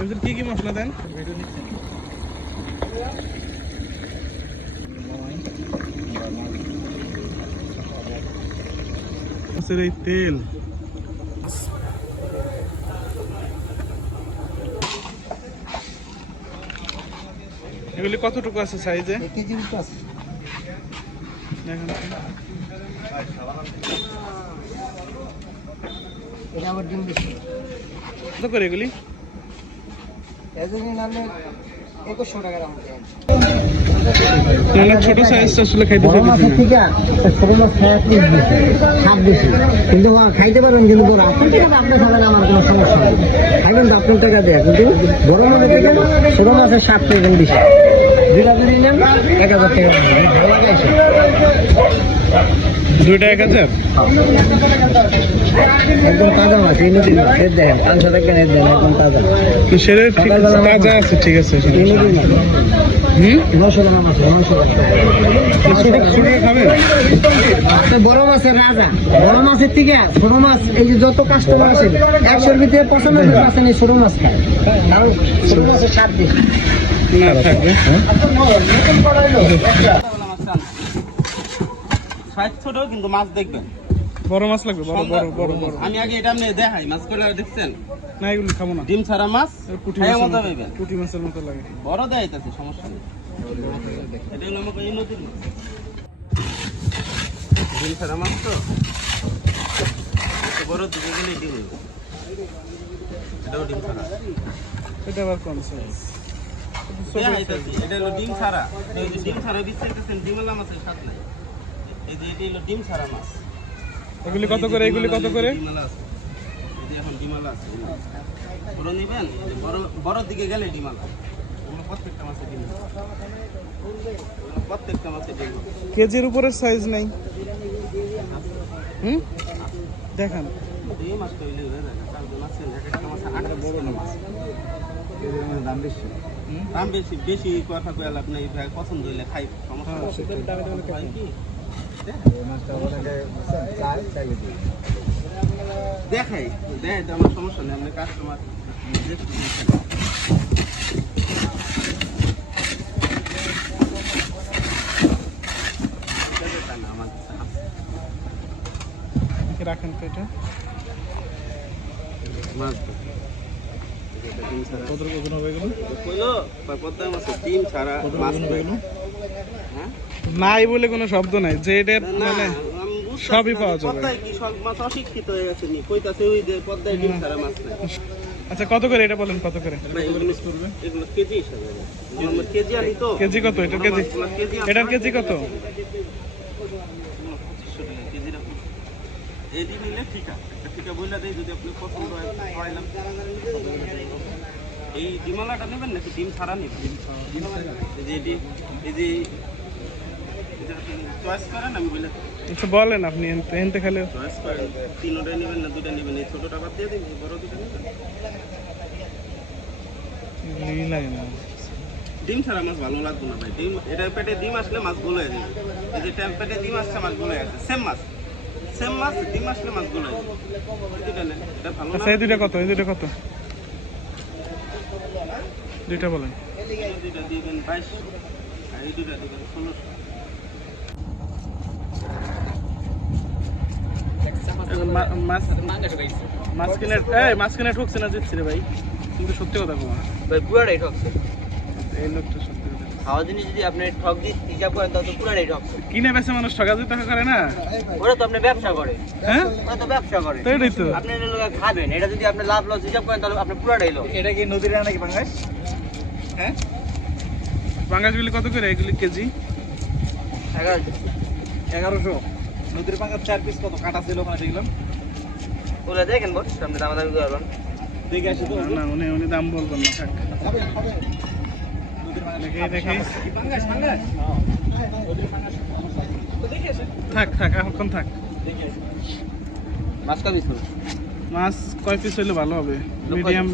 কি কি মশলা দেন? এই তেল এগুলি কতটুকু আছে সাইজে? কত করে এগুলি? ছোট সাইজটা আসলে খাইতে কিন্তু খাইতে পারবেন, কিন্তু বড় আপনার টাকা আপনি খাবেন, আমার কোনো সমস্যা নেই, খাইবেন তো আপনার টাকা দেয়। কিন্তু বড় মাছ থেকে ছোট মাছের স্বাদ পেয়েছেন বেশি। দুইটা যদি নেন 1000 টাকা ভালো লাগে। দুইটা 1000? একদম তাজা মাছ, এই নদীর মাছ। এর দেখেন 500 টাকা এর দেখেন, একদম তাজা। তাজা আছে, ঠিক আছে। এই নদীর মাছ 900 টাকা মাছ, 900 টাকা। ছোট খাবেন? বড় মাছের রাজা, বড় মাছের থেকে ছোট মাছ, এই যে যত কাস্টমার আছে 100-র ভিতরে 95% এই ছোট মাছ খায়, কারণ ছোট মাছের স্বাদ বেশি। না থাকবে ছোট, কিন্তু মাছ দেখবেন বড় মাছ লাগবে। বড় বড় বড় বড় আমি আগে এটা আপনি দেখাই মাছ করে দেখছেন না, এগুলো খাবো না। ডিম ছাড়া মাছ পুঁটি পুঁটি মাছের মতো লাগে। বড় দেয় আছে, সমস্যা নেই। এটা হলো আমাকে এই নদীর মাছ, ডিম ছাড়া মাছ তো বড় দিকে গেলে ডিম হইবে। এটাও ডিম ছাড়া। এটা আবার কোন সাইজ? এটা হলো ডিম ছাড়া। এই যে ডিম ছাড়া বিচ্ছেন ডিমওয়ালা মাছের স্বাদ নাই। এই যে এটা হলো ডিম ছাড়া মাছ। এগুলি কত করে? এগুলি কত করে? এখন ডিমালা আছে, বড় নিবেন, বড় দিকে গেলে ডিমালা। প্রত্যেকটা মাছের ডিম, প্রত্যেকটা মাছের ডিম। কেজির উপরের সাইজ নাই? দেখান। এই মাছটা হইলে চারজন আছেন, এক একটা মাছ 8 বড় না মাছ। দাম বেশি, দাম বেশি বেশি কথা কয়ে লাভ নাই। পছন্দ হইলে খাই, সমস্যা দেখাই দেয় তো আমার সমস্যা নেই। আপনি কাস্টমার রাখেন তো এটা মাছ নাই বলে কোনো শব্দ নাই, যে এটা মানে সবই পাওয়া যাবে। অশিক্ষিত হয়ে গেছে নি কইতাছে ওই যে পদ্মায় ডিম ছাড়া মাছ নাই। আচ্ছা কত করে এটা বলেন? কত করে? এগুলো কেজি হিসাবে কেজি আনি তো। কেজি কত এটার? কেজি এটার কেজি কত? এটি নিলে ঠিক আছে, ঠিক আছে বইলা দেই। যদি আপনি পছন্দ হয় খাওয়াইলাম। এই ডিমালাটা নেবেন নাকি ডিম ছাড়া নেবেন? এই যে চয়েস করেন, আমি বলে আচ্ছা বলেন আপনি এনতে খেলে চয়েস করেন। 3টা নেবেন না 2টা নেবেন? এই ছোটটা বাদ দিয়ে দিন, বড় 2টা নেবেন। লাগে না, ডিম ছাড়া মাছ ভালো লাগবে না ভাই। ডিম এটা পেটে ডিম আসলে মাছ গলে যাবে। এই যে পেটে ডিম আসছে মাছ গলে যাচ্ছে। সেম মাছ ডিম আসলে মাছ গলে যাবে। দুইটা নেন, এটা ভালো না। আচ্ছা এই দুইটা কত? এই দুইটা কত? দুইটা বলেন। এই দুইটা দিবেন 22, আর এই দুইটা দিবেন 1600। মাছ কিনে ঠকছে না জিতছি রে ভাই, কিন্তু সত্যি কথা কমা ভাই, পুরাটাই ঠকছে। এই লোকটা সত্যি কথা। খাওয়া জিনিস যদি আপনি ঠক দিয়ে হিসাব করেন তাহলে তো পুরাটাই ঠকছে। কিনে বেচে মানুষ ঠকাতে টাকা করে না, ওরা তো আপনি ব্যবসা করে। হ্যাঁ ওরা তো ব্যবসা করে, তো এটাই তো। আপনি এটা লোক খাবেন, এটা যদি আপনি লাভ লস হিসাব করেন তাহলে আপনি পুরাটাই লোক। এটা কি নদীর নাকি পাঙ্গাস? হ্যাঁ পাঙ্গাসগুলি কত করে? এগুলি কেজি 1100। নদীর পাঙ্গাস 4 পিস কত কাটা ছিল ওখানে দেখলাম। ওরা দেখেন বস, আপনি দামাদামি করবেন, দেখে আসি তো। না উনি দাম বলবেন না, থাক দেখে থাক এখন থাক। মাছ কয় পিস? মাছ কয় পিস হইলে ভালো হবে?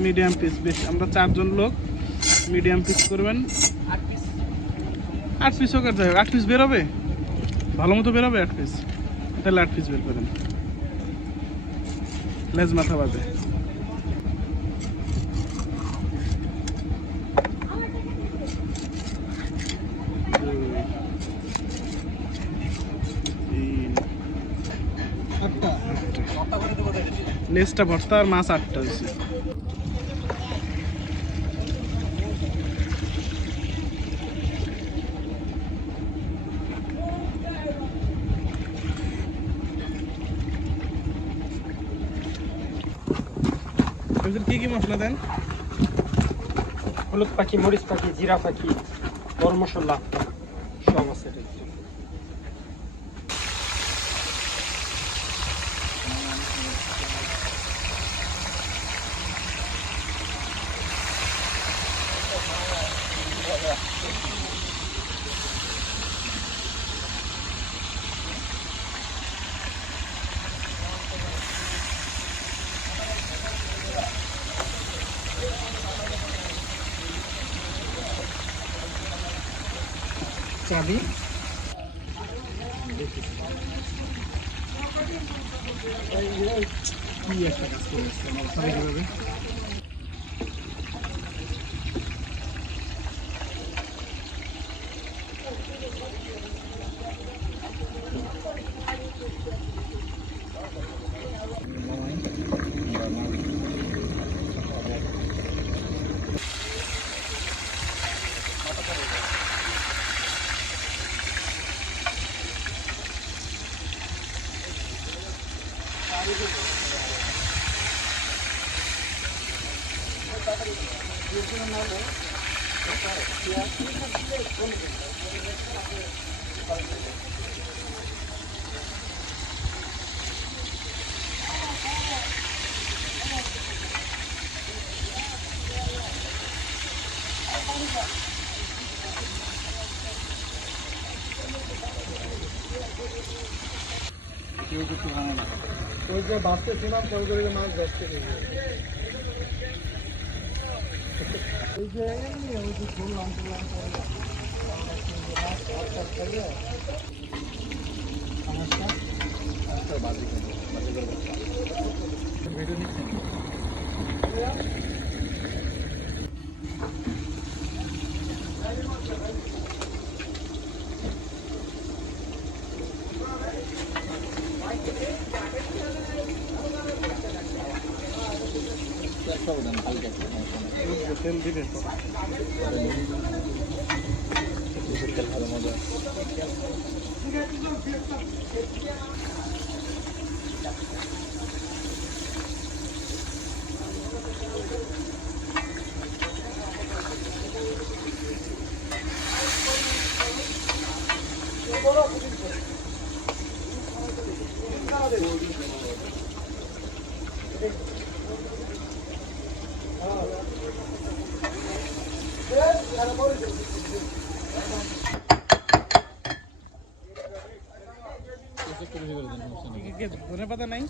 Medium piece. বেশ আমরা 4 জন লোক, মিডিয়াম পিস করবেন। 8 পিস হোক আর যাই হোক। 8 পিস বেরোবে, ভালো মতো বেরোবে 8 পিস। তাহলে 8 পিস বের করেন, লেজ মাথা বাজে। লেজটা ভর্তা আর মাছ 8টা হয়েছে। কি কি মশলা দেন? হলুদ পাখি, মরিচ পাখি, জিরা পাখি, গরম মশলা সব আছে। চাবি কি একটা কাজ করেছে আমার সবাই কিভাবে ওই যে বাঁচতে ছিলাম কল করে মাছ ধরতে ওই যে এমনি ওই যে শুনলাম তেল দিলে ভালো মজা ধনেপাতা নাই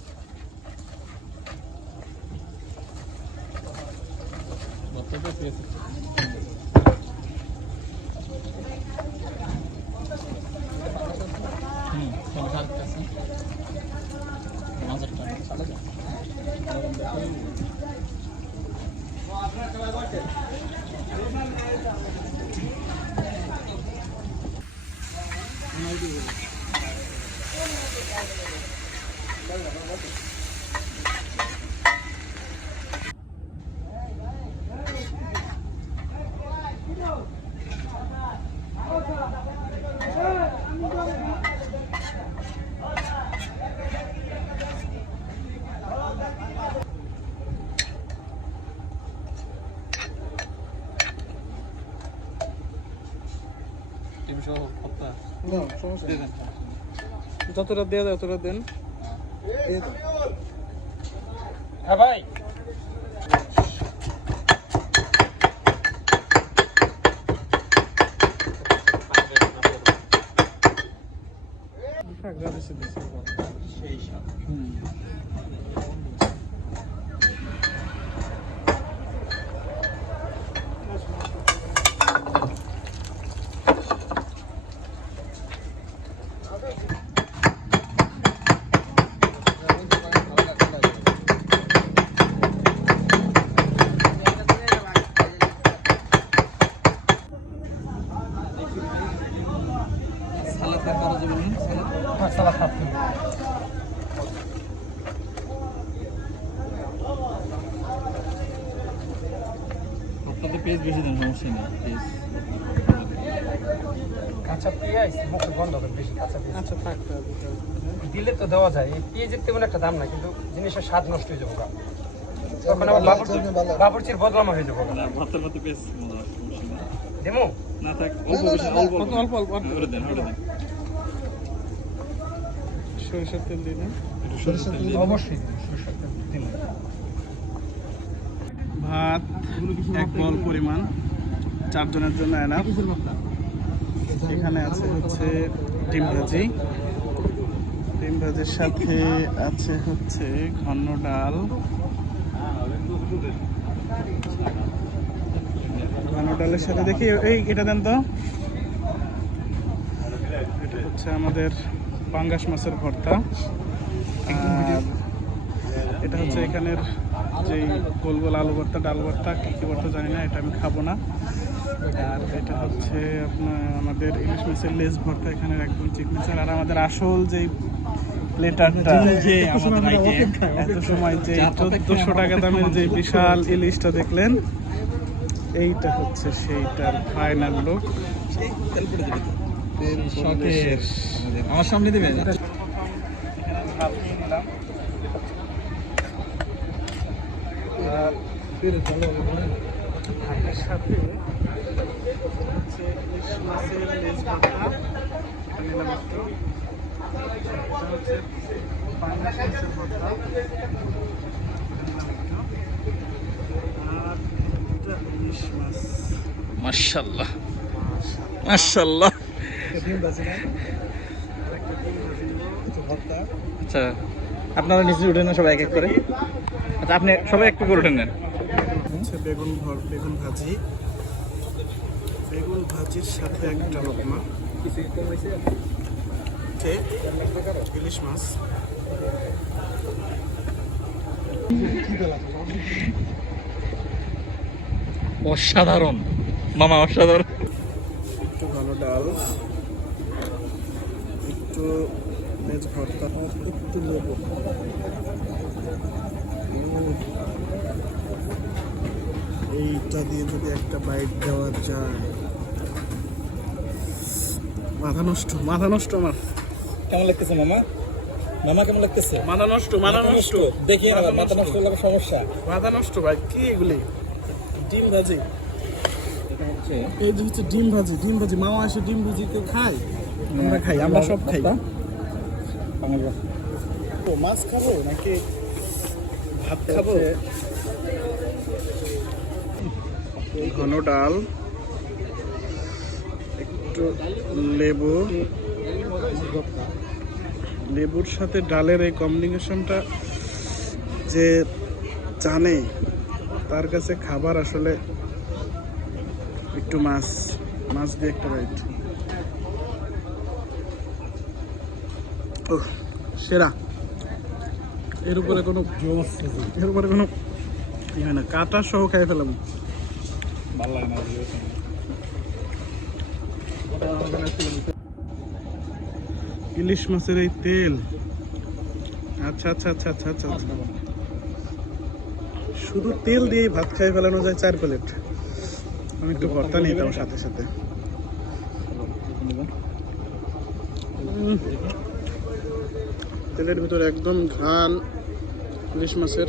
যতটা দেওয়া যায় ততটা দেন। হ্যাঁ ভাই সেই সব সালাদ পেজ বেশি দেন, সমস্যা নেই। পেজ কাঁচা পেঁয়াজ মুখে গন্ধ করে বেশি কাঁচা পেঁয়াজ আচ্ছা থাকতে হবে। দিলে তো দেওয়া যায়। এই পেঁয়াজের তেমন একটা দাম না, কিন্তু জিনিসের স্বাদ নষ্ট হয়ে যাবো গা। তখন আবার বাবুর্চির বদলামা হয়ে যাবো গা। ভাতের মতো পেজ মজা, সমস্যা নেই। দেমো না থাক, অল্প বেশি, অল্প অল্প অল্প অল্প অল্প। ওটা দেন, ওটা দেন। সরিষার তেল দিয়ে দেন। একটু সরিষার তেল দিয়ে দিন। অবশ্যই দেবো, সরিষার তেল দিলে। ভাত 1 বল পরিমাণ, 4 জনের জন্য এনাফ। এখানে আছে হচ্ছে ডিম ভাজি, ডিম ভাজির সাথে আছে হচ্ছে ঘন ডাল, ঘন ডালের সাথে দেখি এই এটা দেন তো। এটা হচ্ছে আমাদের পাঙ্গাস মাছের ভর্তা, আর এটা হচ্ছে এখানের যেই গোল গোল আলু ভর্তা, ডাল ভর্তা, কী ভর্তা জানি না, এটা আমি খাবো না। আর এটা হচ্ছে আপনার আমাদের ইলিশ মাছের লেজ ভর্তা, এখানের একদম চিকমিচার। আর আমাদের আসল যেই প্লেটারটা, এত সময় যে 1400 টাকা দামের যে বিশাল ইলিশটা দেখলেন, এইটা হচ্ছে সেইটার ফাইনাল লুক। তেল পড়ে যাবে তো। তেল শখের। আমার সামনে দেবেন। ভাত নিয়ে নিলাম। আর ভাতের সাথে হচ্ছে ইলিশ মাছের লেজ ভর্তা, এটা নিলাম একটু। এটা হচ্ছে পাঙ্গাস মাছের ভর্তা, এটা নিলাম একটু। আর এটা ইলিশ মাছ। মাশাআল্লাহ, মাশাআল্লাহ। আরেকটা ডিম ভাজি নিব। আচ্ছা, আপনারা নিচে উঠে নেন সবাই এক এক করে। আচ্ছা, আপনি সবাই একটু করে উঠে নেন। হচ্ছে বেগুন ভাজি, বেগুন ভাজির সাথে একটা লোকমা ইলিশ মাছ। অসাধারণ মামা, অসাধারণ। একটু ভালো ডাল, একটু মেজ ভর্তা, একটু লেবু। এইটা দিয়ে যদি একটা বাইট দেওয়া যায়, মাথা নষ্ট আমার। কেমন লাগতেছে মামা? মামা কেমন লাগতেছে? মাথা নষ্ট দেখি না, মাথা নষ্ট হলে সমস্যা। মাথা নষ্ট ভাই, কি এগুলি? ডিম ভাজি, এই যে হচ্ছে ডিম ভাজি। মামা এসে ডিম ভাজি কেউ খায়? আমরা খাই, আমরা সব খাই। ও মাছ খাবো নাকি ভাত খাবো? ঘন ডাল, একটু লেবু, লেবুর সাথে ডালের এই কম্বিনেশনটা যে জানে, তার কাছে খাবার আসলে একটু মাছ দিয়ে একটা বাইট। সেরা, এর উপরে কোনো ই হয় না, কাটা সহ খাই ফেলাম। ভালো লাগে না। ইলিশ মাছের এই তেল, আচ্ছা, শুধু তেল দিয়ে ভাত খাই ফেলানো যায় 4 প্লেট। আমি একটু ভর্তা নিতাম সাথে সাথে। তেলের ভিতরে একদম ঘ্রাণ ইলিশ মাছের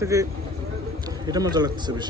থেকে এটা মজা লাগতেছে বেশি।